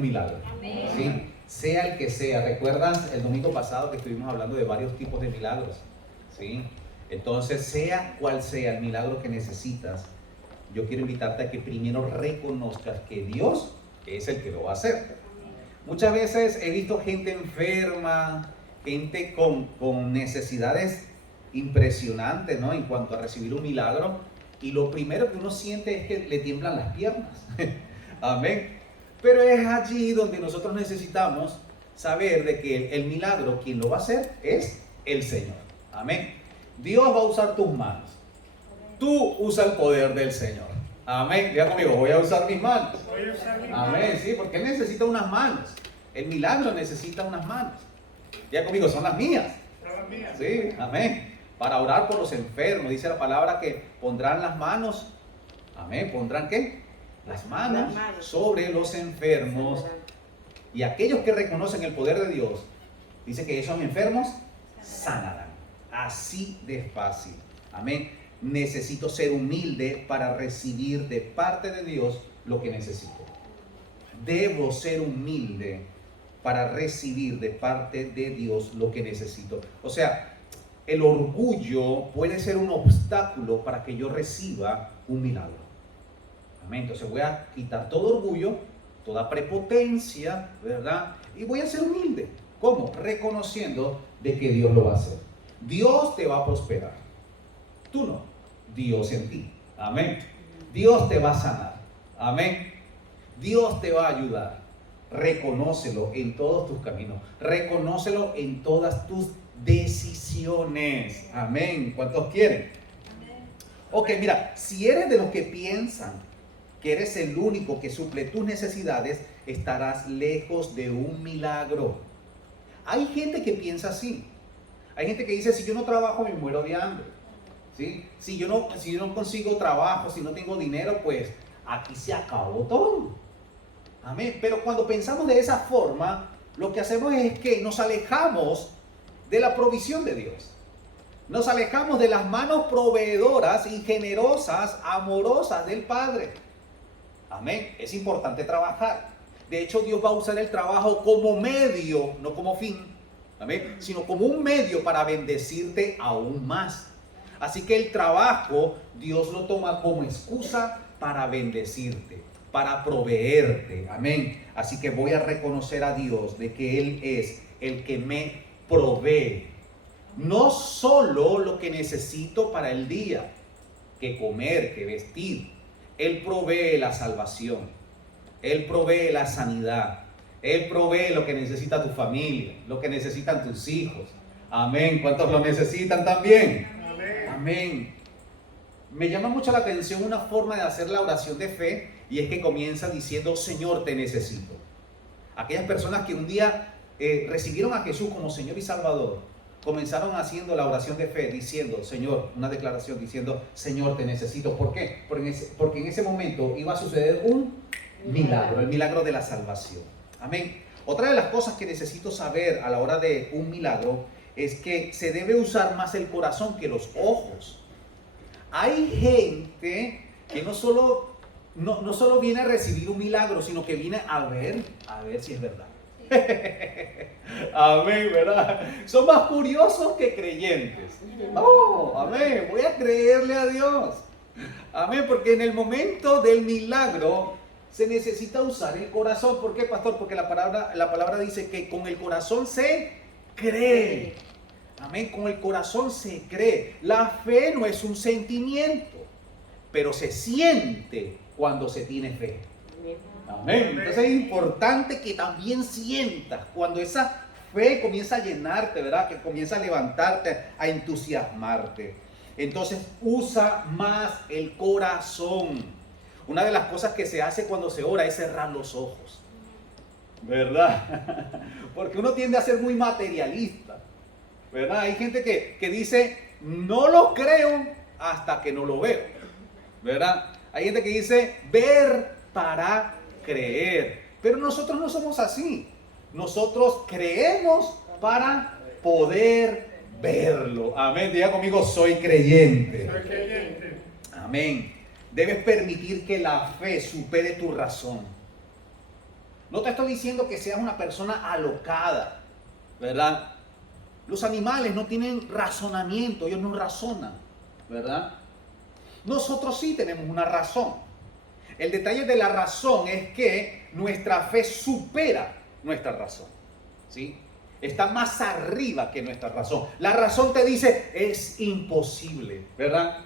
un milagro. Amén. ¿Sí? Sea el que sea. ¿Recuerdas el domingo pasado que estuvimos hablando de varios tipos de milagros? ¿Sí? Entonces, sea cual sea el milagro que necesitas, yo quiero invitarte a que primero reconozcas que Dios es el que lo va a hacer. Muchas veces he visto gente enferma, gente con necesidades impresionantes, ¿no? En cuanto a recibir un milagro, y lo primero que uno siente es que le tiemblan las piernas. Amén. Pero es allí donde nosotros necesitamos saber de que el milagro, quien lo va a hacer es el Señor. Amén. Dios va a usar tus manos. Tú usa el poder del Señor. Amén. Diga conmigo, voy a usar mis manos. Amén, sí, porque Él necesita unas manos. El milagro necesita unas manos. Diga conmigo, son las mías. Sí, amén. Para orar por los enfermos, dice la palabra que pondrán las manos. Amén, ¿pondrán qué? Las manos sobre los enfermos. Y aquellos que reconocen el poder de Dios, dice que esos enfermos sanarán. Así de fácil. Amén. Necesito ser humilde para recibir de parte de Dios lo que necesito. Debo ser humilde para recibir de parte de Dios lo que necesito. O sea, el orgullo puede ser un obstáculo para que yo reciba un milagro. Amén. Entonces voy a quitar todo orgullo, toda prepotencia, ¿verdad? Y voy a ser humilde. ¿Cómo? Reconociendo de que Dios lo va a hacer. Dios te va a prosperar. Tú no. Dios en ti. Amén. Dios te va a sanar. Amén. Dios te va a ayudar. Reconócelo en todos tus caminos. Reconócelo en todas tus decisiones. Amén. ¿Cuántos quieren? Ok, mira, si eres de los que piensan que eres el único que suple tus necesidades, estarás lejos de un milagro. Hay gente que piensa así. Hay gente que dice, si yo no trabajo me muero de hambre. ¿Sí? Si yo no consigo trabajo, si no tengo dinero, pues aquí se acabó todo. Amén. Pero cuando pensamos de esa forma, lo que hacemos es que nos alejamos de la provisión de Dios. Nos alejamos de las manos proveedoras y generosas, amorosas del Padre. Amén. Es importante trabajar. De hecho, Dios va a usar el trabajo como medio, no como fin. Amén. Sino como un medio para bendecirte aún más. Así que el trabajo, Dios lo toma como excusa para bendecirte, para proveerte. Amén. Así que voy a reconocer a Dios de que Él es el que me provee. No solo lo que necesito para el día, que comer, que vestir. Él provee la salvación. Él provee la sanidad. Él provee lo que necesita tu familia, lo que necesitan tus hijos. Amén. ¿Cuántos lo necesitan también? Amén. Me llama mucho la atención una forma de hacer la oración de fe, y es que comienza diciendo, Señor, te necesito. Aquellas personas que un día recibieron a Jesús como Señor y Salvador, comenzaron haciendo la oración de fe diciendo, Señor, una declaración diciendo, Señor, te necesito. ¿Por qué? Porque en ese momento iba a suceder un milagro, el milagro de la salvación. Amén. Otra de las cosas que necesito saber a la hora de un milagro es que se debe usar más el corazón que los ojos. Hay gente que no solo viene a recibir un milagro, sino que viene a ver si es verdad. Amén, ¿verdad? Son más curiosos que creyentes. No, amén, voy a creerle a Dios. Amén, porque en el momento del milagro se necesita usar el corazón. ¿Por qué, pastor? Porque la palabra dice que con el corazón se cree. Amén, con el corazón se cree. La fe no es un sentimiento, pero se siente cuando se tiene fe. Amén. Entonces es importante que también sientas cuando esa fe comienza a llenarte, ¿verdad? Que comienza a levantarte, a entusiasmarte. Entonces usa más el corazón. Una de las cosas que se hace cuando se ora es cerrar los ojos, ¿verdad? Porque uno tiende a ser muy materialista, ¿verdad? Hay gente que dice, no lo creo hasta que no lo veo, ¿verdad? Hay gente que dice, ver para creer. Pero nosotros no somos así. Nosotros creemos para poder verlo. Amén. Diga conmigo, soy creyente. Soy creyente. Amén. Debes permitir que la fe supere tu razón. No te estoy diciendo que seas una persona alocada, ¿verdad? Los animales no tienen razonamiento, ellos no razonan, ¿verdad? Nosotros sí tenemos una razón. El detalle de la razón es que nuestra fe supera nuestra razón, ¿sí? Está más arriba que nuestra razón. La razón te dice, es imposible, ¿verdad?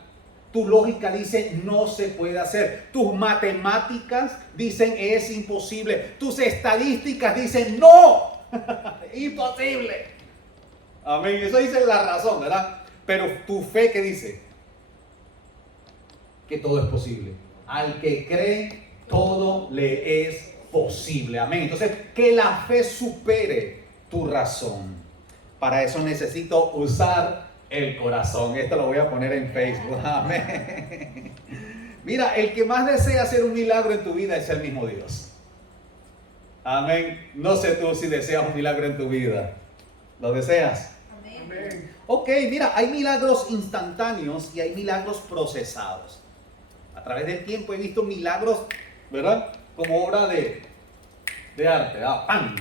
Tu lógica dice, no se puede hacer. Tus matemáticas dicen, es imposible. Tus estadísticas dicen, no, imposible. Amén. Eso dice la razón, ¿verdad? Pero tu fe, ¿qué dice? Que todo es posible. Al que cree, todo le es posible. Amén. Entonces, que la fe supere tu razón. Para eso necesito usar el corazón. Esto lo voy a poner en Facebook. Amén. Mira, el que más desea hacer un milagro en tu vida es el mismo Dios. Amén. No sé tú si deseas un milagro en tu vida. ¿Lo deseas? Amén. Ok, mira, hay milagros instantáneos y hay milagros procesados. A través del tiempo he visto milagros, ¿verdad? Como obra de arte, ¿verdad? ¡Pam!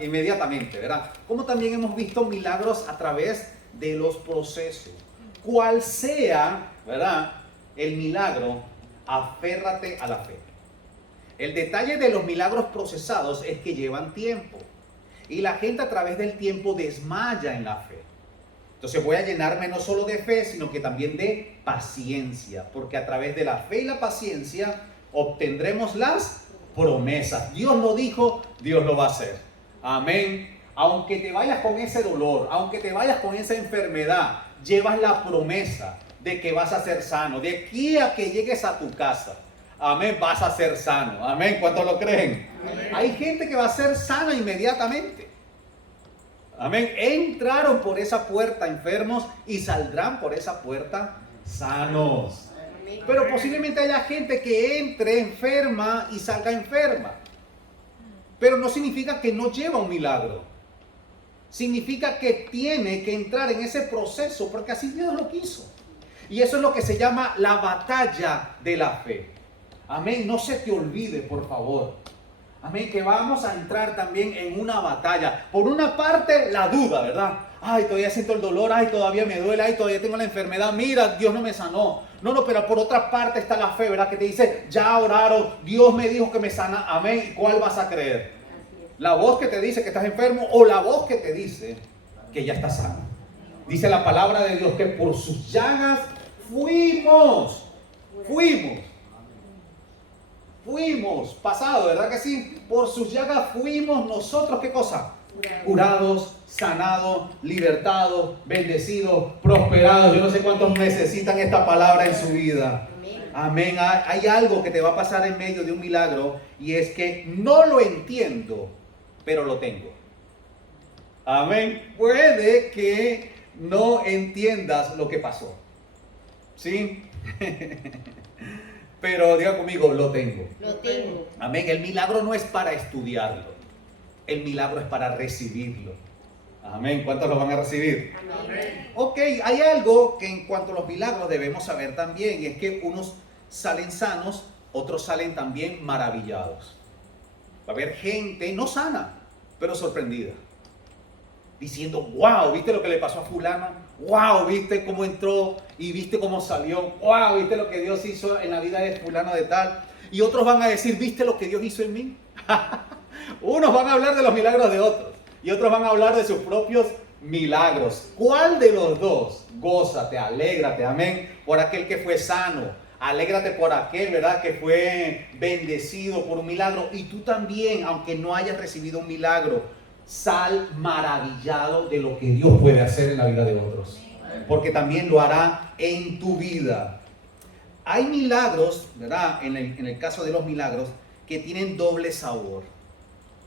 Inmediatamente, ¿verdad? Como también hemos visto milagros a través de los procesos. Cual sea, ¿verdad?, el milagro, aférrate a la fe. El detalle de los milagros procesados es que llevan tiempo. Y la gente a través del tiempo desmaya en la fe. Entonces voy a llenarme no solo de fe, sino que también de paciencia. Porque a través de la fe y la paciencia obtendremos las promesas. Dios lo dijo, Dios lo va a hacer. Amén. Aunque te vayas con ese dolor, aunque te vayas con esa enfermedad, llevas la promesa de que vas a ser sano. De aquí a que llegues a tu casa, amén, vas a ser sano. Amén. ¿Cuántos lo creen? Amén. Hay gente que va a ser sana inmediatamente. Amén. Entraron por esa puerta enfermos y saldrán por esa puerta sanos. Amén. Pero posiblemente haya gente que entre enferma y salga enferma. Pero no significa que no lleva un milagro. Significa que tiene que entrar en ese proceso porque así Dios lo quiso. Y eso es lo que se llama la batalla de la fe. Amén. No se te olvide, por favor. Amén. Que vamos a entrar también en una batalla. Por una parte, la duda, ¿verdad? Ay, todavía siento el dolor. Ay, todavía me duele. Ay, todavía tengo la enfermedad. Mira, Dios no me sanó. No, pero por otra parte está la fe, ¿verdad? Que te dice, ya oraron. Dios me dijo que me sana. Amén. ¿Cuál vas a creer? La voz que te dice que estás enfermo o la voz que te dice que ya estás sano. Dice la palabra de Dios que por sus llagas fuimos. Pasado, ¿verdad que sí? Por sus llagas fuimos nosotros, ¿qué cosa? Curados, sanados, libertados, bendecidos, prosperados. Yo no sé cuántos necesitan esta palabra en su vida. Amén. Hay algo que te va a pasar en medio de un milagro y es que no lo entiendo, pero lo tengo. Amén. Puede que no entiendas lo que pasó. ¿Sí? Pero diga conmigo, lo tengo. Lo tengo. Amén. El milagro no es para estudiarlo. El milagro es para recibirlo. Amén. ¿Cuántos lo van a recibir? Amén. Ok, hay algo que en cuanto a los milagros debemos saber también, y es que unos salen sanos, otros salen también maravillados. Va a haber gente no sana, pero sorprendida. Diciendo, wow, ¿viste lo que le pasó a fulano? Wow, ¿viste cómo entró y viste cómo salió? Wow, ¿viste lo que Dios hizo en la vida de fulano de tal? Y otros van a decir, ¿viste lo que Dios hizo en mí? Unos van a hablar de los milagros de otros y otros van a hablar de sus propios milagros. ¿Cuál de los dos? Gózate, alégrate, amén, por aquel que fue sano. Alégrate por aquel, ¿verdad?, que fue bendecido por un milagro. Y tú también, aunque no hayas recibido un milagro, sal maravillado de lo que Dios puede hacer en la vida de otros. Porque también lo hará en tu vida. Hay milagros, ¿verdad?, en el caso de los milagros, que tienen doble sabor.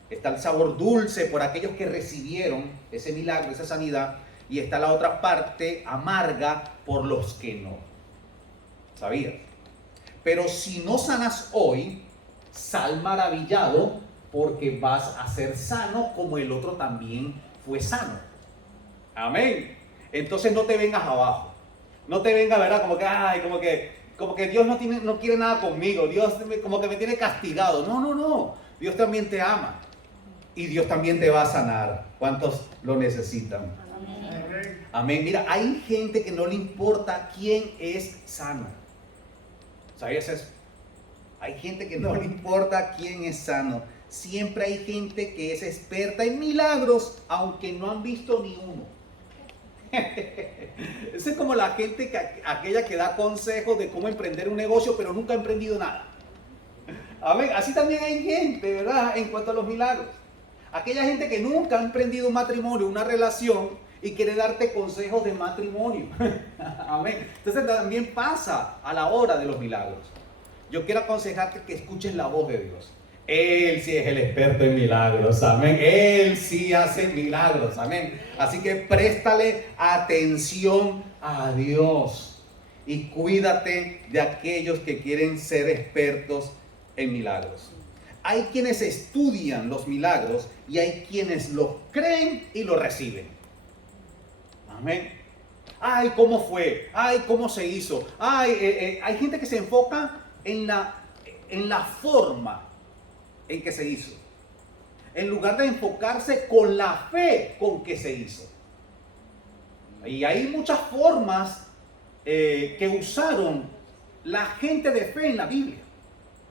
Está el sabor dulce por aquellos que recibieron ese milagro, esa sanidad. Y está la otra parte amarga por los que no. ¿Sabías? Pero si no sanas hoy, sal maravillado porque vas a ser sano como el otro también fue sano. Amén. Entonces no te vengas abajo. No te vengas, ¿verdad? Como que Dios no quiere nada conmigo. Dios como que me tiene castigado. No. Dios también te ama y Dios también te va a sanar. ¿Cuántos lo necesitan? Amén. Amén. Mira, hay gente que no le importa quién es sano. ¿Sabías eso? Hay gente que no le importa quién es sano. Siempre hay gente que es experta en milagros, aunque no han visto ni uno. Esa es como la gente, aquella que da consejos de cómo emprender un negocio, pero nunca ha emprendido nada. Amén. Así también hay gente, ¿verdad? En cuanto a los milagros. Aquella gente que nunca ha emprendido un matrimonio, una relación, y quiere darte consejos de matrimonio. Amén. Entonces también pasa a la hora de los milagros. Yo quiero aconsejarte que escuches la voz de Dios. Él sí es el experto en milagros, amén. Él sí hace milagros, amén. Así que préstale atención a Dios y cuídate de aquellos que quieren ser expertos en milagros. Hay quienes estudian los milagros y hay quienes los creen y los reciben. Amén. Ay, ¿cómo fue? Ay, ¿cómo se hizo? Ay, hay gente que se enfoca en la forma en que se hizo, en lugar de enfocarse con la fe con que se hizo. Y hay muchas formas que usaron la gente de fe en la Biblia,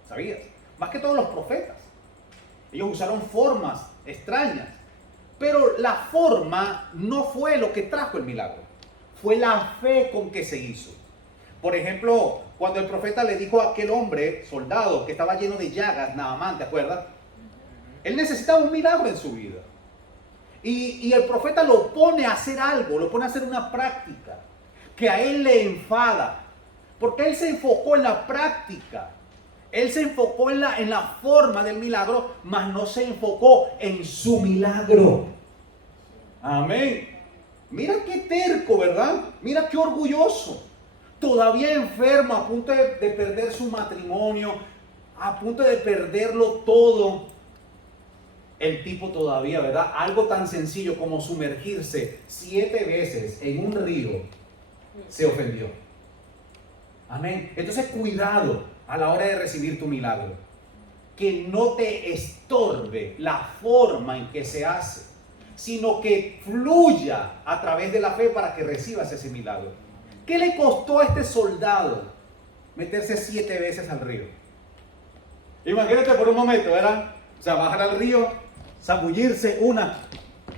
¿sabías? Más que todos los profetas. Ellos usaron formas extrañas, pero la forma no fue lo que trajo el milagro, fue la fe con que se hizo. Por ejemplo, cuando el profeta le dijo a aquel hombre, soldado, que estaba lleno de llagas, Naamán, ¿te acuerdas? Él necesitaba un milagro en su vida. Y el profeta lo pone a hacer algo, lo pone a hacer una práctica que a él le enfada. Porque él se enfocó en la práctica. Él se enfocó en la forma del milagro, mas no se enfocó en su milagro. Amén. Mira qué terco, ¿verdad? Mira qué orgulloso. Todavía enfermo, a punto de perder su matrimonio, a punto de perderlo todo. El tipo todavía, ¿verdad? Algo tan sencillo como sumergirse 7 veces en un río, se ofendió. Amén. Entonces cuidado a la hora de recibir tu milagro. Que no te estorbe la forma en que se hace, sino que fluya a través de la fe para que recibas ese milagro. ¿Qué le costó a este soldado meterse 7 veces al río? Imagínate por un momento, ¿verdad? O sea, bajar al río, zambullirse, 1,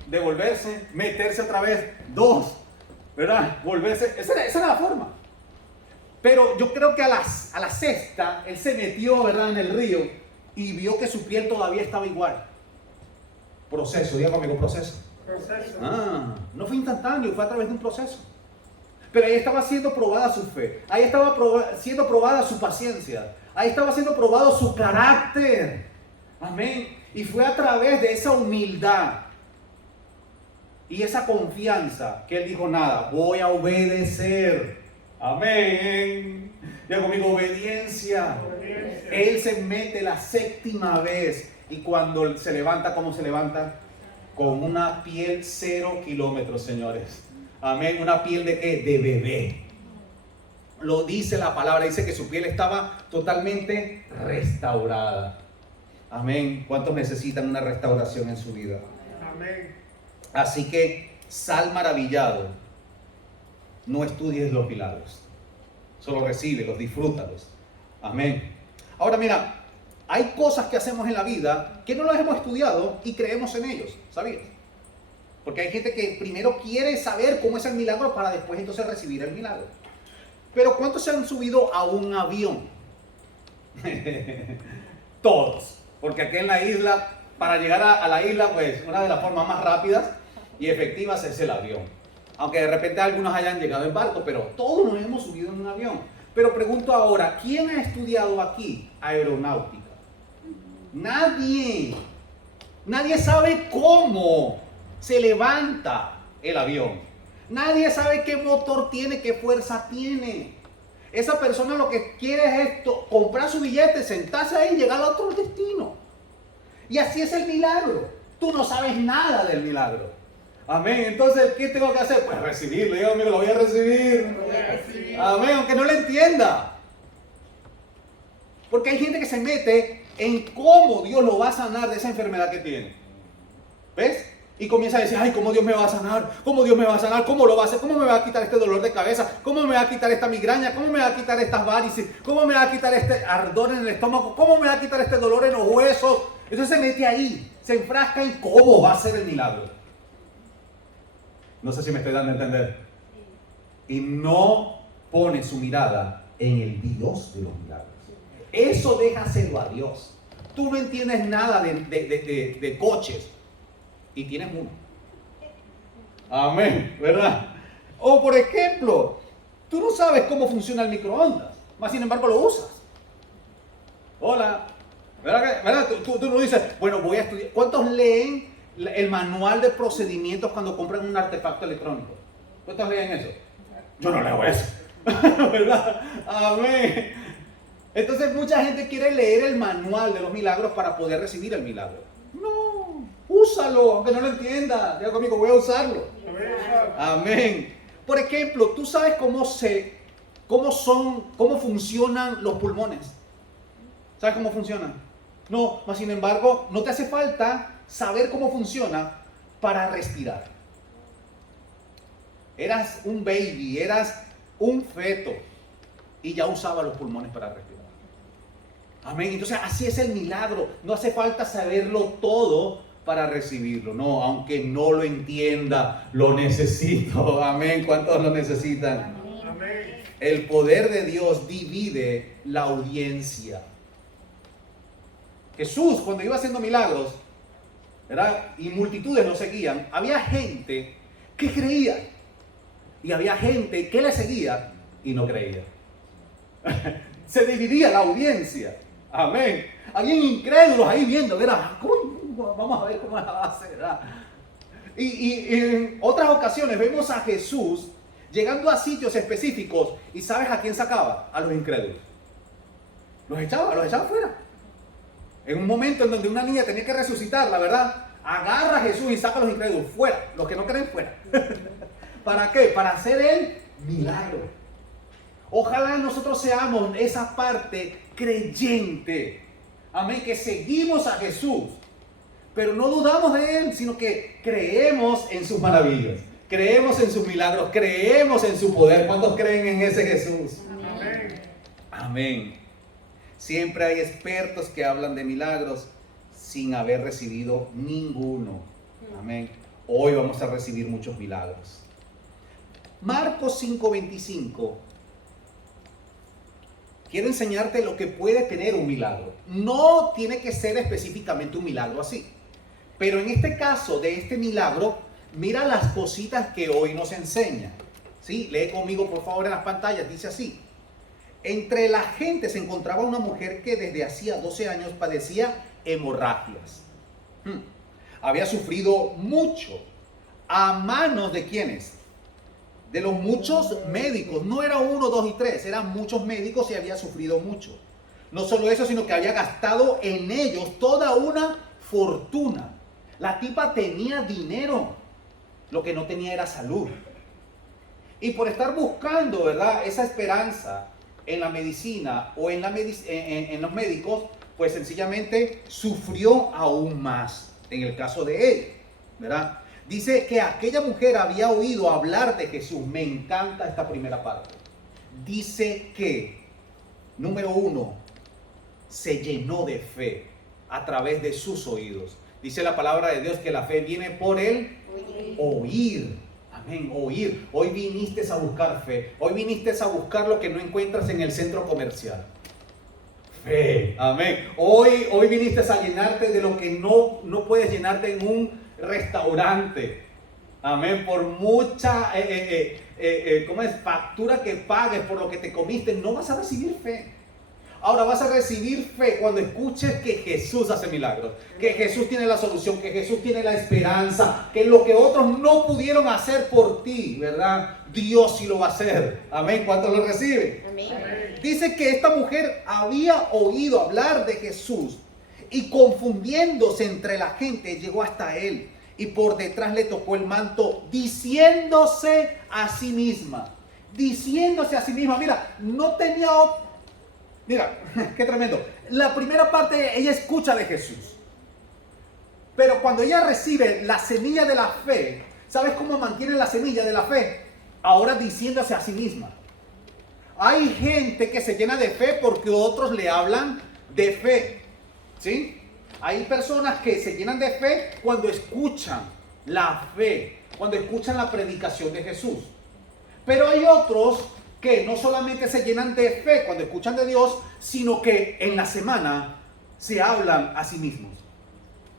devolverse, meterse otra vez, 2, ¿verdad? Volverse, esa era la forma. Pero yo creo que a la sexta, él se metió, ¿verdad?, en el río y vio que su piel todavía estaba igual. Proceso, diga conmigo, proceso. No fue instantáneo, fue a través de un proceso. Pero ahí estaba siendo probada su fe, ahí estaba siendo probada su paciencia, ahí estaba siendo probado su carácter. Amén. Y fue a través de esa humildad y esa confianza que él dijo, nada, voy a obedecer. Amén. Diga conmigo, obediencia. Él se mete la 7ª vez y cuando se levanta, ¿cómo se levanta? Con una piel 0 kilómetros, señores. Amén. ¿Una piel de qué? De bebé. Lo dice la palabra. Dice que su piel estaba totalmente restaurada. Amén. ¿Cuántos necesitan una restauración en su vida? Amén. Así que sal maravillado. No estudies los milagros. Solo recíbelos, disfrútalos. Amén. Ahora mira, hay cosas que hacemos en la vida que no las hemos estudiado y creemos en ellos. ¿Sabías? Porque hay gente que primero quiere saber cómo es el milagro para después entonces recibir el milagro. Pero ¿cuántos se han subido a un avión? Todos. Porque aquí en la isla, para llegar a la isla, pues una de las formas más rápidas y efectivas es el avión. Aunque de repente algunos hayan llegado en barco, pero todos nos hemos subido en un avión. Pero pregunto ahora, ¿quién ha estudiado aquí aeronáutica? Nadie. Nadie sabe cómo se levanta el avión. Nadie sabe qué motor tiene, qué fuerza tiene. Esa persona lo que quiere es esto, comprar su billete, sentarse ahí y llegar a otro destino. Y así es el milagro. Tú no sabes nada del milagro. Amén. Entonces, ¿qué tengo que hacer? Pues recibirlo. Yo, amigo, lo voy a recibir. Amén, aunque no lo entienda. Porque hay gente que se mete en cómo Dios lo va a sanar de esa enfermedad que tiene. ¿Ves? Y comienza a decir, ay, ¿cómo Dios me va a sanar? ¿Cómo Dios me va a sanar? ¿Cómo lo va a hacer? ¿Cómo me va a quitar este dolor de cabeza? ¿Cómo me va a quitar esta migraña? ¿Cómo me va a quitar estas varices? ¿Cómo me va a quitar este ardor en el estómago? ¿Cómo me va a quitar este dolor en los huesos? Entonces se mete ahí, se enfrasca en cómo va a ser el milagro. No sé si me estoy dando a entender. Y no pone su mirada en el Dios de los milagros. Eso déjaselo a Dios. Tú no entiendes nada de coches y tienes uno. Amén, ¿verdad? O por ejemplo, tú no sabes cómo funciona el microondas, mas sin embargo lo usas. Hola, ¿verdad? Tú no dices, bueno, voy a estudiar. ¿Cuántos leen el manual de procedimientos cuando compran un artefacto electrónico? ¿Cuántos leen eso? Yo no leo eso. ¿Verdad? Amén. Entonces mucha gente quiere leer el manual de los milagros para poder recibir el milagro. No, úsalo, aunque no lo entienda. Diga conmigo, voy a usarlo. Amén. Por ejemplo, ¿tú sabes cómo funcionan los pulmones? ¿Sabes cómo funcionan? No, mas sin embargo, no te hace falta saber cómo funciona para respirar. Eras un baby, eras un feto y ya usaba los pulmones para respirar. Amén. Entonces así es el milagro. No hace falta saberlo todo para recibirlo. No, aunque no lo entienda, lo necesito. Amén. ¿Cuántos lo necesitan? Amén. El poder de Dios divide la audiencia. Jesús, cuando iba haciendo milagros, ¿verdad? Y multitudes lo seguían, había gente que creía y había gente que le seguía y no creía. Se dividía la audiencia. Amén. Había incrédulos ahí viendo, ¿verdad? Vamos a ver cómo la va a hacer, ¿verdad? Y en otras ocasiones vemos a Jesús llegando a sitios específicos y ¿sabes a quién sacaba? A los incrédulos. Los echaba fuera. En un momento en donde una niña tenía que resucitar, la verdad, agarra a Jesús y saca a los incrédulos fuera. Los que no creen fuera. ¿Para qué? Para hacer el milagro. Ojalá nosotros seamos esa parte creyente. Amén. Que seguimos a Jesús. Pero no dudamos de Él, sino que creemos en sus maravillas. Creemos en sus milagros. Creemos en su poder. ¿Cuántos creen en ese Jesús? Amén. Amén. Siempre hay expertos que hablan de milagros sin haber recibido ninguno. Amén. Hoy vamos a recibir muchos milagros. Marcos 5:25. Quiero enseñarte lo que puede tener un milagro. No tiene que ser específicamente un milagro así. Pero en este caso de este milagro, mira las cositas que hoy nos enseña. ¿Sí? Lee conmigo por favor en las pantallas. Dice así. Entre la gente se encontraba una mujer que desde hacía 12 años padecía hemorragias. Había sufrido mucho. ¿A manos de quiénes? De los muchos médicos. No era 1, 2 y 3. Eran muchos médicos y había sufrido mucho. No solo eso, sino que había gastado en ellos toda una fortuna. La tipa tenía dinero. Lo que no tenía era salud. Y por estar buscando, ¿verdad?, esa esperanza en la medicina o en los médicos, pues sencillamente sufrió aún más en el caso de él, ¿verdad? Dice que aquella mujer había oído hablar de Jesús. Me encanta esta primera parte. Dice que, número 1, se llenó de fe a través de sus oídos. Dice la palabra de Dios que la fe viene por el oír. Amén, oír. Hoy viniste a buscar fe. Hoy viniste a buscar lo que no encuentras en el centro comercial. Fe. Amén. Hoy viniste a llenarte de lo que no puedes llenarte en un restaurante. Amén. Por mucha factura que pagues por lo que te comiste, no vas a recibir fe. Ahora vas a recibir fe cuando escuches que Jesús hace milagros, que Jesús tiene la solución, que Jesús tiene la esperanza, que lo que otros no pudieron hacer por ti, ¿verdad? Dios sí lo va a hacer. Amén. ¿Cuántos lo reciben? Amén. Dice que esta mujer había oído hablar de Jesús y confundiéndose entre la gente llegó hasta él y por detrás le tocó el manto diciéndose a sí misma, mira, no tenía Mira, qué tremendo. La primera parte, ella escucha de Jesús. Pero cuando ella recibe la semilla de la fe, ¿sabes cómo mantiene la semilla de la fe? Ahora diciéndose a sí misma. Hay gente que se llena de fe porque otros le hablan de fe. ¿Sí? Hay personas que se llenan de fe cuando escuchan la fe, cuando escuchan la predicación de Jesús. Pero hay otros que no solamente se llenan de fe cuando escuchan de Dios, sino que en la semana se hablan a sí mismos.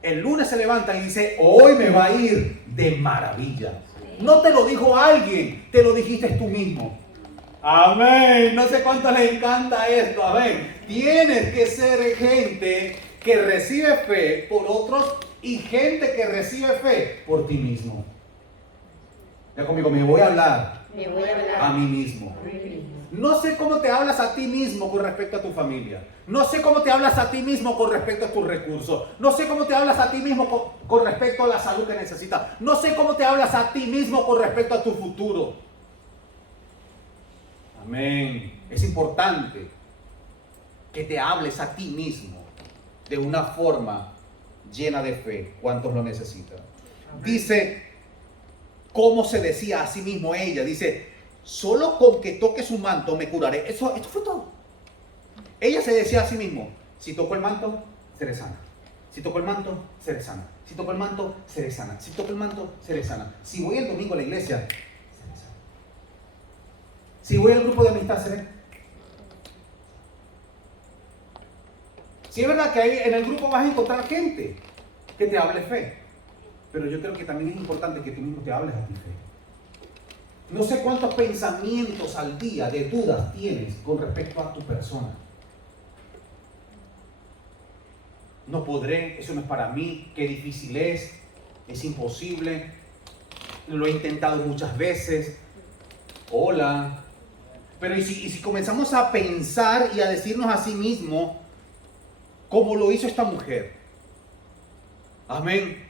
El lunes se levantan y dicen, hoy me va a ir de maravilla. No te lo dijo alguien, te lo dijiste tú mismo. Amén. No sé cuánto les encanta esto. Amén. Tienes que ser gente que recibe fe por otros y gente que recibe fe por ti mismo. Ya conmigo, me voy a hablar a mí mismo. No sé cómo te hablas a ti mismo con respecto a tu familia. No sé cómo te hablas a ti mismo con respecto a tus recursos. No sé cómo te hablas a ti mismo con respecto a la salud que necesitas. No sé cómo te hablas a ti mismo con respecto a tu futuro. Amén. Es importante que te hables a ti mismo de una forma llena de fe. ¿Cuántos lo necesitan? Dice, ¿cómo se decía a sí mismo ella? Dice, solo con que toque su manto me curaré. Esto fue todo. Ella se decía a sí mismo, si toco el manto, seré sana. Si toco el manto, seré sana. Si toco el manto, seré sana. Si toco el manto, seré sana. Si voy el domingo a la iglesia, seré sana. Si voy al grupo de amistad, seré. Si es verdad que ahí en el grupo vas a encontrar gente que te hable fe. Pero yo creo que también es importante que tú mismo te hables a ti fe. No sé cuántos pensamientos al día de dudas tienes con respecto a tu persona. No podré, eso no es para mí, qué difícil es imposible, lo he intentado muchas veces, hola. Pero ¿y si comenzamos a pensar y a decirnos a sí mismo, como lo hizo esta mujer? Amén.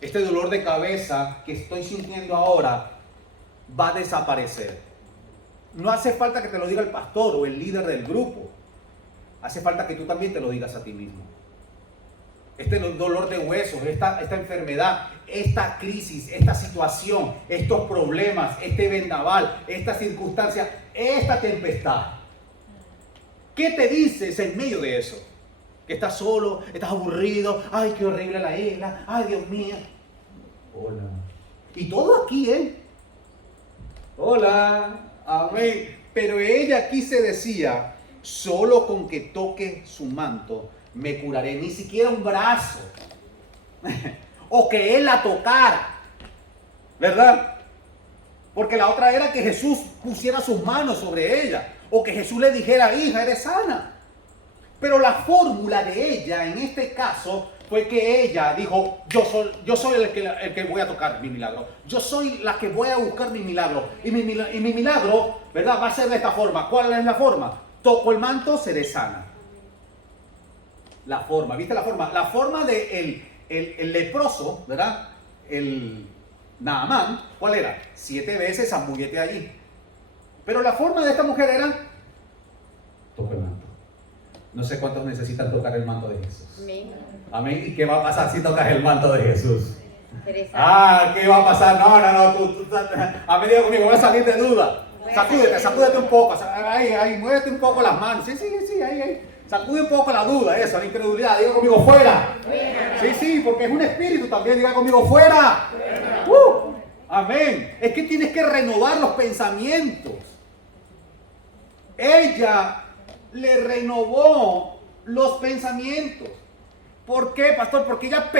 Este dolor de cabeza que estoy sintiendo ahora va a desaparecer. No hace falta que te lo diga el pastor o el líder del grupo. Hace falta que tú también te lo digas a ti mismo. Este dolor de huesos, esta enfermedad, esta crisis, esta situación, estos problemas, este vendaval, esta circunstancia, esta tempestad. ¿Qué te dices en medio de eso? Que estás solo, estás aburrido, ay, qué horrible la isla, ay, Dios mío. Hola. Y todo aquí, Hola, amén. Pero ella aquí se decía, solo con que toque su manto me curaré. Ni siquiera un brazo. O que él la tocara. ¿Verdad? Porque la otra era que Jesús pusiera sus manos sobre ella. O que Jesús le dijera, hija, eres sana. Pero la fórmula de ella en este caso fue que ella dijo, yo soy el que voy a tocar mi milagro. Yo soy la que voy a buscar mi milagro. Y mi milagro, ¿verdad? Va a ser de esta forma. ¿Cuál es la forma? Toco el manto, seré sana. La forma, ¿viste la forma? La forma de el leproso, ¿verdad? El Naamán, ¿cuál era? 7 veces zambullete allí. Pero la forma de esta mujer era, toco el manto. No sé cuántos necesitan tocar el manto de Jesús. Amén. ¿Y qué va a pasar si tocas el manto de Jesús? ¿Qué va a pasar? No, tú a medida conmigo, voy a salir de duda. Sacúdete un poco. Ahí, muévete un poco las manos. Sí, ahí. Sacude un poco la duda, eso, la incredulidad. Diga conmigo, fuera. Sí, porque es un espíritu también. Diga conmigo, fuera. Amén. Es que tienes que renovar los pensamientos. Ella le renovó los pensamientos. ¿Por qué, pastor? Porque ella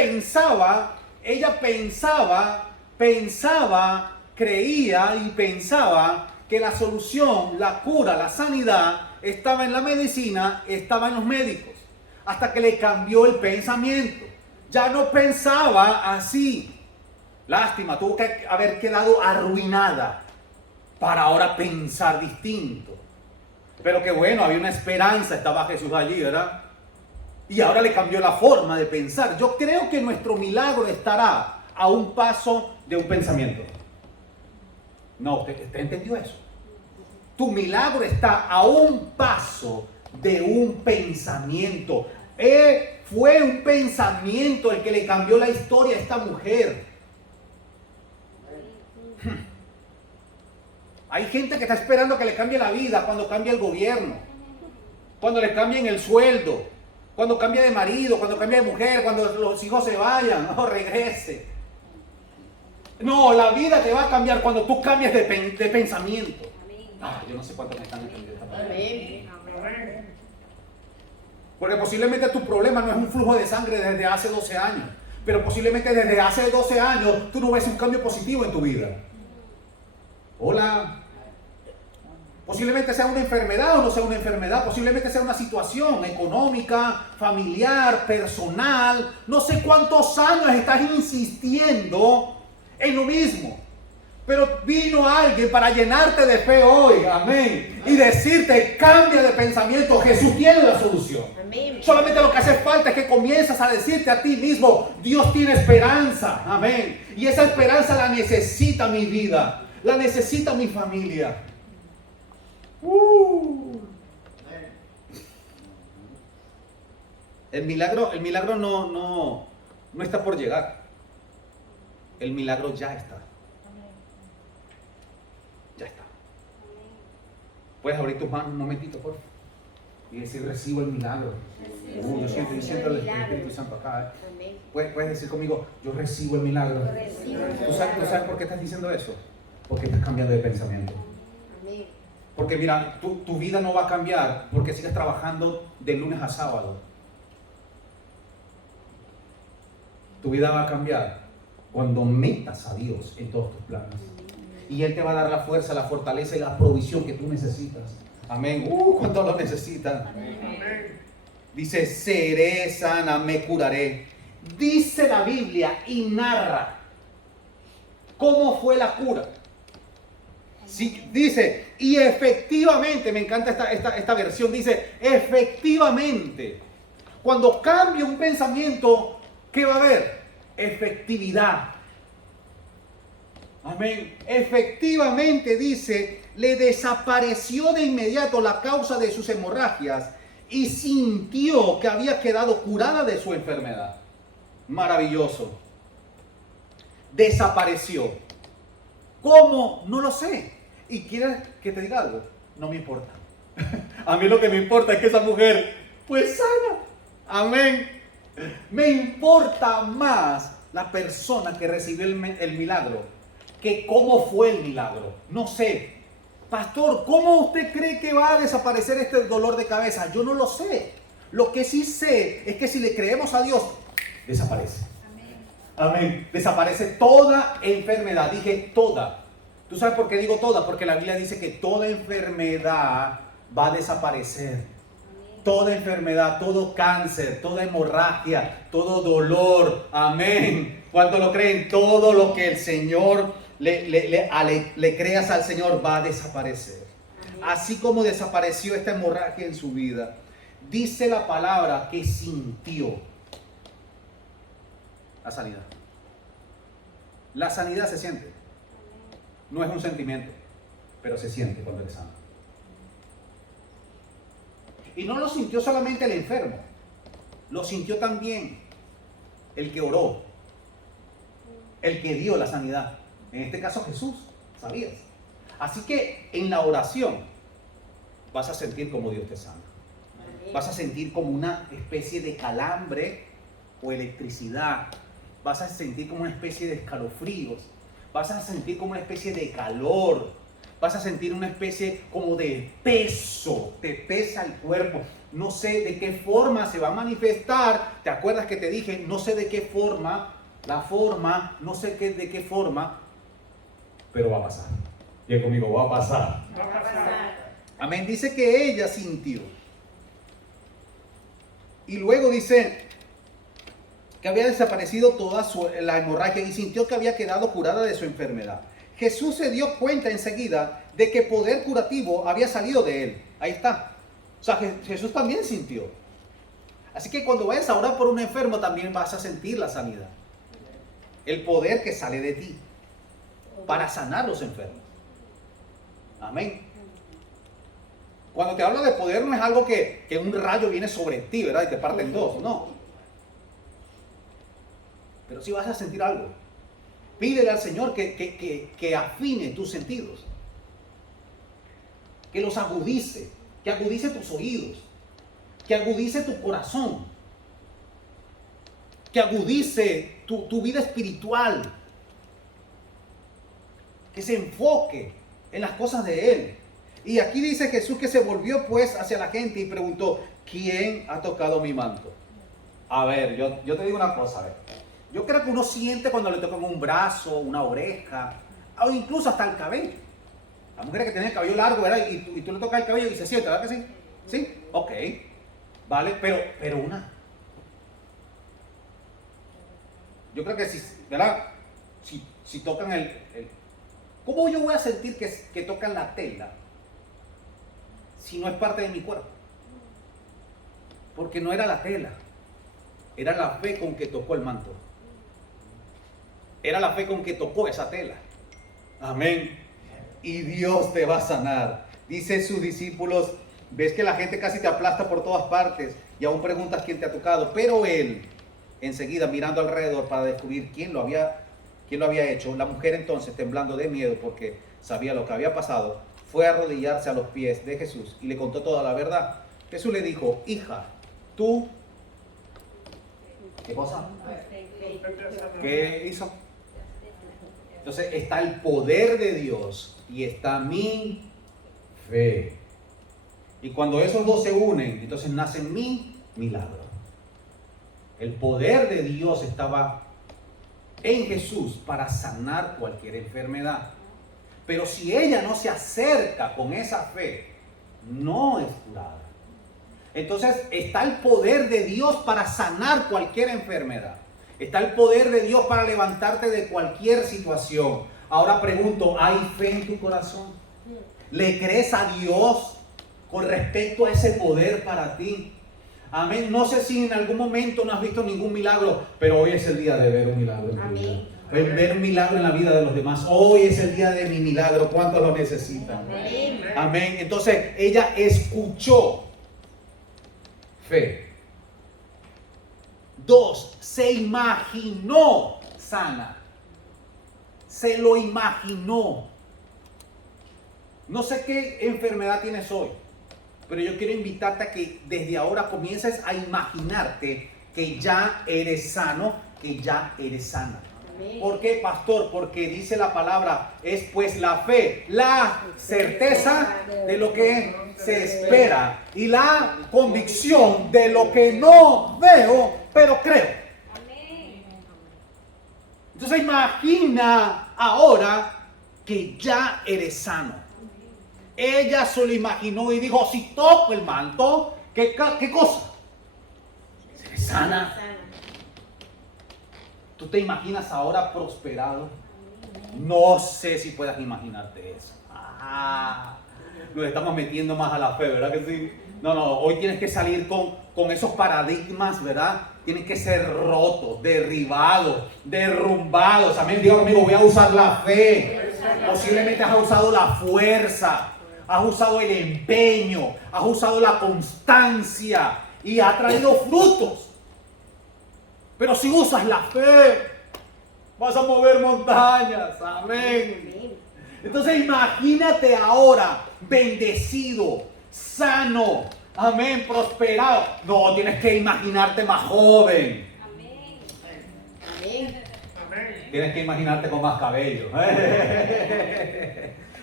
creía y pensaba que la solución, la cura, la sanidad estaba en la medicina, estaba en los médicos. Hasta que le cambió el pensamiento. Ya no pensaba así. Lástima, tuvo que haber quedado arruinada para ahora pensar distinto. Pero que bueno, había una esperanza, estaba Jesús allí, ¿verdad? Y ahora le cambió la forma de pensar. Yo creo que nuestro milagro estará a un paso de un pensamiento. No, ¿usted entendió eso? Tu milagro está a un paso de un pensamiento. Fue un pensamiento el que le cambió la historia a esta mujer. Hay gente que está esperando que le cambie la vida cuando cambia el gobierno, cuando le cambien el sueldo, cuando cambia de marido, cuando cambia de mujer, cuando los hijos se vayan o regrese. No, la vida te va a cambiar cuando tú cambies de pensamiento. Yo no sé cuántos me están entendiendo esta palabra. Amén. Porque posiblemente tu problema no es un flujo de sangre desde hace 12 años, pero posiblemente desde hace 12 años tú no ves un cambio positivo en tu vida. Hola. Posiblemente sea una enfermedad o no sea una enfermedad, posiblemente sea una situación económica, familiar, personal. No sé cuántos años estás insistiendo en lo mismo. Pero vino alguien para llenarte de fe hoy, amén, y decirte, cambia de pensamiento, Jesús tiene la solución. Amén. Solamente lo que hace falta es que comienzas a decirte a ti mismo, Dios tiene esperanza, amén. Y esa esperanza la necesita mi vida, la necesita mi familia. El milagro no está por llegar. El milagro ya está. Ya está. Puedes abrir tus manos un momentito, por favor, y decir, recibo el milagro. Yo siento el Espíritu Santo acá. Amén. Puedes decir conmigo, yo recibo el milagro. ¿Tú sabes por qué estás diciendo eso? Porque estás cambiando de pensamiento. Amén. Porque mira, tu vida no va a cambiar porque sigues trabajando de lunes a sábado. Tu vida va a cambiar cuando metas a Dios en todos tus planes. Y Él te va a dar la fuerza, la fortaleza y la provisión que tú necesitas. Amén. ¿Cuánto lo necesitan? Amén. Dice, seré sana, me curaré. Dice la Biblia y narra cómo fue la cura. Sí, dice, y efectivamente, me encanta esta versión, dice, efectivamente, cuando cambia un pensamiento, ¿qué va a haber? Efectividad. Amén. Efectivamente, dice, le desapareció de inmediato la causa de sus hemorragias y sintió que había quedado curada de su enfermedad. Maravilloso. Desapareció. ¿Cómo? No lo sé. ¿Y quieres que te diga algo? No me importa. A mí lo que me importa es que esa mujer, pues sana. Amén. Me importa más la persona que recibió el milagro que cómo fue el milagro. No sé. Pastor, ¿cómo usted cree que va a desaparecer este dolor de cabeza? Yo no lo sé. Lo que sí sé es que si le creemos a Dios, desaparece. Amén. Desaparece toda enfermedad. Dije toda. ¿Tú sabes por qué digo toda? Porque la Biblia dice que toda enfermedad va a desaparecer. Toda enfermedad, todo cáncer, toda hemorragia, todo dolor. Amén. Cuando lo creen, todo lo que el Señor le creas al Señor va a desaparecer. Así como desapareció esta hemorragia en su vida. Dice la palabra que sintió la sanidad. La sanidad se siente. No es un sentimiento, pero se siente cuando eres sano. Y no lo sintió solamente el enfermo, lo sintió también el que oró, el que dio la sanidad. En este caso Jesús, ¿sabías? Así que en la oración vas a sentir como Dios te sana. Vas a sentir como una especie de calambre o electricidad. Vas a sentir como una especie de escalofríos. Vas a sentir como una especie de calor. Vas a sentir una especie como de peso. Te pesa el cuerpo. No sé de qué forma se va a manifestar. ¿Te acuerdas que te dije? No sé de qué forma. La forma, no sé de qué forma. Pero va a pasar. Diga conmigo, va a pasar. Va a pasar. Amén. Dice que ella sintió. Y luego dice que había desaparecido toda la hemorragia y sintió que había quedado curada de su enfermedad. Jesús se dio cuenta enseguida de que poder curativo había salido de él. Ahí está. O sea, Jesús también sintió. Así que cuando vayas a orar por un enfermo también vas a sentir la sanidad. El poder que sale de ti para sanar los enfermos. Amén. Cuando te hablo de poder no es algo que un rayo viene sobre ti, ¿verdad? Y te parte en dos, no. Pero sí vas a sentir algo. Pídele al Señor que afine tus sentidos. Que los agudice. Que agudice tus oídos. Que agudice tu corazón. Que agudice tu vida espiritual. Que se enfoque en las cosas de Él. Y aquí dice Jesús que se volvió pues hacia la gente y preguntó, ¿quién ha tocado mi manto? A ver, yo te digo una cosa, a ver. Yo creo que uno siente cuando le tocan un brazo, una oreja, o incluso hasta el cabello. La mujer que tiene el cabello largo, ¿verdad? Y tú le tocas el cabello y se siente, ¿verdad que sí? ¿Sí? Ok. Vale, pero una. Yo creo que si, ¿verdad? Si tocan ¿cómo yo voy a sentir que tocan la tela si no es parte de mi cuerpo? Porque no era la tela, era la fe con que tocó el manto. Era la fe con que tocó esa tela. Amén. Y Dios te va a sanar. Dice sus discípulos, ves que la gente casi te aplasta por todas partes y aún preguntas quién te ha tocado. Pero él, enseguida mirando alrededor para descubrir quién lo había hecho, la mujer entonces, temblando de miedo porque sabía lo que había pasado, fue a arrodillarse a los pies de Jesús y le contó toda la verdad. Jesús le dijo, hija, tú, ¿qué cosa? ¿Qué hizo? Entonces está el poder de Dios y está mi fe. Y cuando esos dos se unen, entonces nace mi milagro. El poder de Dios estaba en Jesús para sanar cualquier enfermedad. Pero si ella no se acerca con esa fe, no es curada. Entonces está el poder de Dios para sanar cualquier enfermedad. Está el poder de Dios para levantarte de cualquier situación. Ahora pregunto, ¿hay fe en tu corazón? ¿Le crees a Dios con respecto a ese poder para ti? Amén. No sé si en algún momento no has visto ningún milagro, pero hoy es el día de ver un milagro en tu vida. Ver un milagro en la vida de los demás. Hoy es el día de mi milagro. ¿Cuántos lo necesitan? Amén. Amén. Entonces ella escuchó. Fe. 2, se imaginó sana. Se lo imaginó. No sé qué enfermedad tienes hoy, pero yo quiero invitarte a que desde ahora comiences a imaginarte que ya eres sano, que ya eres sana. ¿Por qué, pastor? Porque dice la palabra, es pues la fe, la certeza de lo que se espera y la convicción de lo que no veo, pero creo. Entonces imagina ahora que ya eres sano. Ella se lo imaginó y dijo, si toco el manto, ¿qué cosa? Seré sana. ¿Tú te imaginas ahora prosperado? No sé si puedas imaginarte eso. Nos estamos metiendo más a la fe, ¿verdad que sí? No, hoy tienes que salir con esos paradigmas, ¿verdad? Tienes que ser rotos, derribados, derrumbados. Amén, Dios mío, voy a usar la fe. Posiblemente has usado la fuerza, has usado el empeño, has usado la constancia y ha traído frutos. Pero si usas la fe, vas a mover montañas. Amén. Entonces imagínate ahora bendecido, sano, amén, prosperado. No, tienes que imaginarte más joven. Amén. Amén. Tienes que imaginarte con más cabello.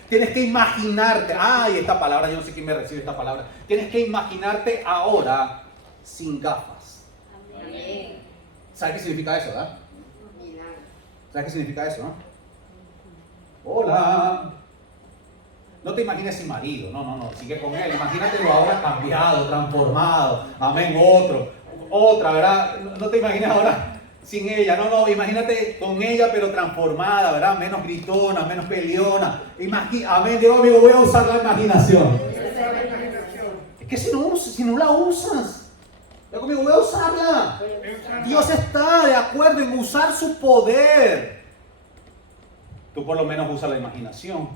Tienes que imaginarte, esta palabra, yo no sé quién me recibe esta palabra. Tienes que imaginarte ahora sin gafas. Amén. ¿Sabes qué significa eso, verdad? ¿Sabes qué significa eso, no? Hola. No te imagines sin marido, no, sigue con él. Imagínatelo ahora cambiado, transformado. Amén, otra, ¿verdad? No te imagines ahora sin ella, no, imagínate con ella pero transformada, ¿verdad? Menos gritona, menos peleona. Amén, Dios amigo, voy a usar la imaginación. Es que si no la usas, yo conmigo voy a usarla. Dios está de acuerdo en usar su poder. Tú por lo menos usa la imaginación.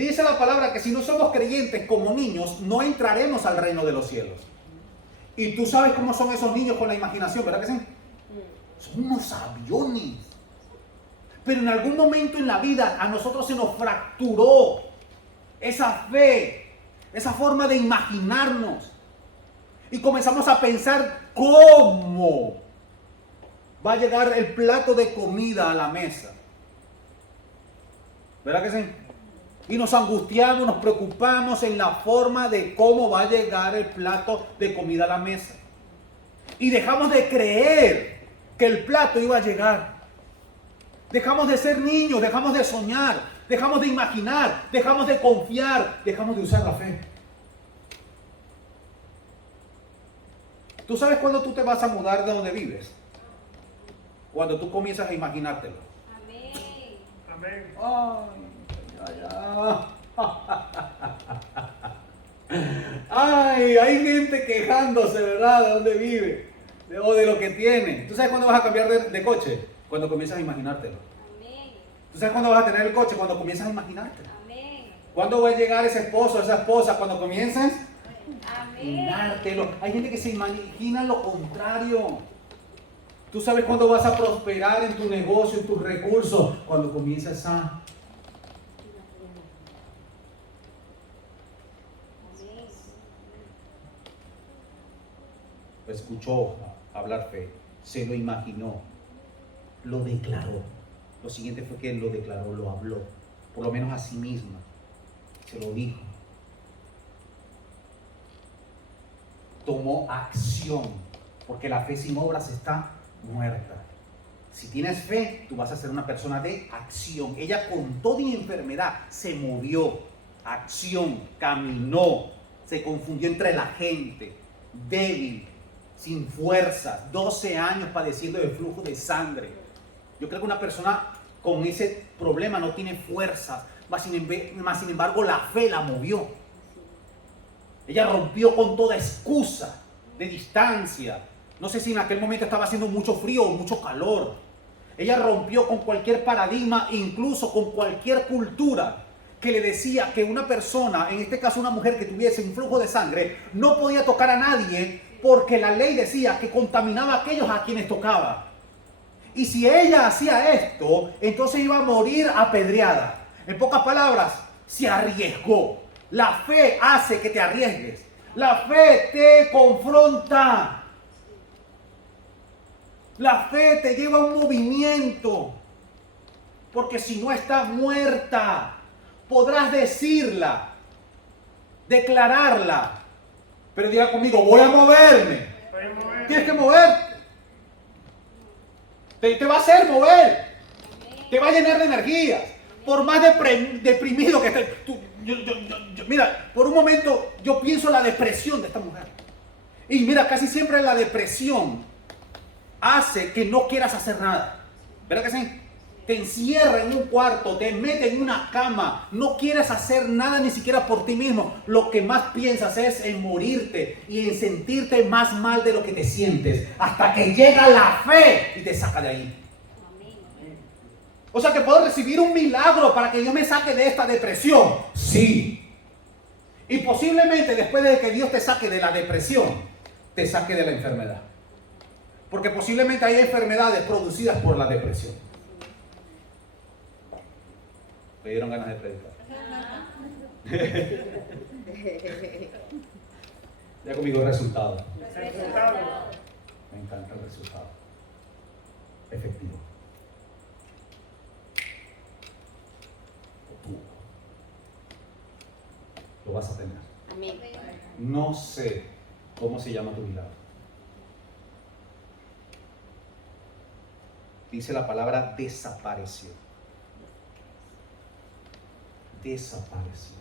Dice la palabra que si no somos creyentes como niños, no entraremos al reino de los cielos. Y tú sabes cómo son esos niños con la imaginación, ¿verdad que sí? Son unos aviones. Pero en algún momento en la vida a nosotros se nos fracturó esa fe, esa forma de imaginarnos. Y comenzamos a pensar cómo va a llegar el plato de comida a la mesa. ¿Verdad que sí? Y nos angustiamos, nos preocupamos en la forma de cómo va a llegar el plato de comida a la mesa. Y dejamos de creer que el plato iba a llegar. Dejamos de ser niños, dejamos de soñar, dejamos de imaginar, dejamos de confiar, dejamos de usar la fe. ¿Tú sabes cuándo tú te vas a mudar de donde vives? Cuando tú comienzas a imaginártelo. Amén. Ay, hay gente quejándose, ¿verdad? De dónde vive o de lo que tiene. ¿Tú sabes cuándo vas a cambiar de coche? Cuando comienzas a imaginártelo. Amén. ¿Tú sabes cuándo vas a tener el coche? Cuando comienzas a imaginártelo. Amén. ¿Cuándo va a llegar ese esposo, esa esposa? Cuando comienzas a Amén. imaginártelo. Hay gente que se imagina lo contrario. ¿Tú sabes cuándo vas a prosperar en tu negocio, en tus recursos? Cuando comienzas a... Escuchó hablar fe, se lo imaginó, lo declaró. Lo siguiente fue que él lo declaró, lo habló, por lo menos a sí misma, se lo dijo. Tomó acción, porque la fe sin obras está muerta. Si tienes fe, tú vas a ser una persona de acción. Ella con toda enfermedad se movió, acción, caminó, se confundió entre la gente, débil, sin fuerzas, 12 años padeciendo de flujo de sangre. Yo creo que una persona con ese problema no tiene fuerzas, mas sin embargo la fe la movió. Ella rompió con toda excusa de distancia. No sé si en aquel momento estaba haciendo mucho frío o mucho calor. Ella rompió con cualquier paradigma, incluso con cualquier cultura que le decía que una persona, en este caso una mujer que tuviese un flujo de sangre, no podía tocar a nadie porque la ley decía que contaminaba a aquellos a quienes tocaba. Y si ella hacía esto, entonces iba a morir apedreada. En pocas palabras, se arriesgó. La fe hace que te arriesgues. La fe te confronta. La fe te lleva a un movimiento. Porque si no estás muerta, podrás decirla, declararla. Pero diga conmigo, voy a moverme. Tienes que moverte. Te va a hacer mover. Te va a llenar de energías. Por más deprimido que estés. Mira, por un momento yo pienso en la depresión de esta mujer. Y mira, casi siempre la depresión hace que no quieras hacer nada. ¿Verdad que sí? Te encierra en un cuarto, te mete en una cama, no quieres hacer nada ni siquiera por ti mismo. Lo que más piensas es en morirte y en sentirte más mal de lo que te sientes, hasta que llega la fe y te saca de ahí. O sea que puedo recibir un milagro para que Dios me saque de esta depresión. Sí. Y posiblemente después de que Dios te saque de la depresión, te saque de la enfermedad. Porque posiblemente hay enfermedades producidas por la depresión. Me dieron ganas de predicar. Ya conmigo el resultado. Me encanta el resultado. Efectivo. Tú lo vas a tener. Amén. No sé cómo se llama tu milagro. Dice la palabra desapareció. Desapareció.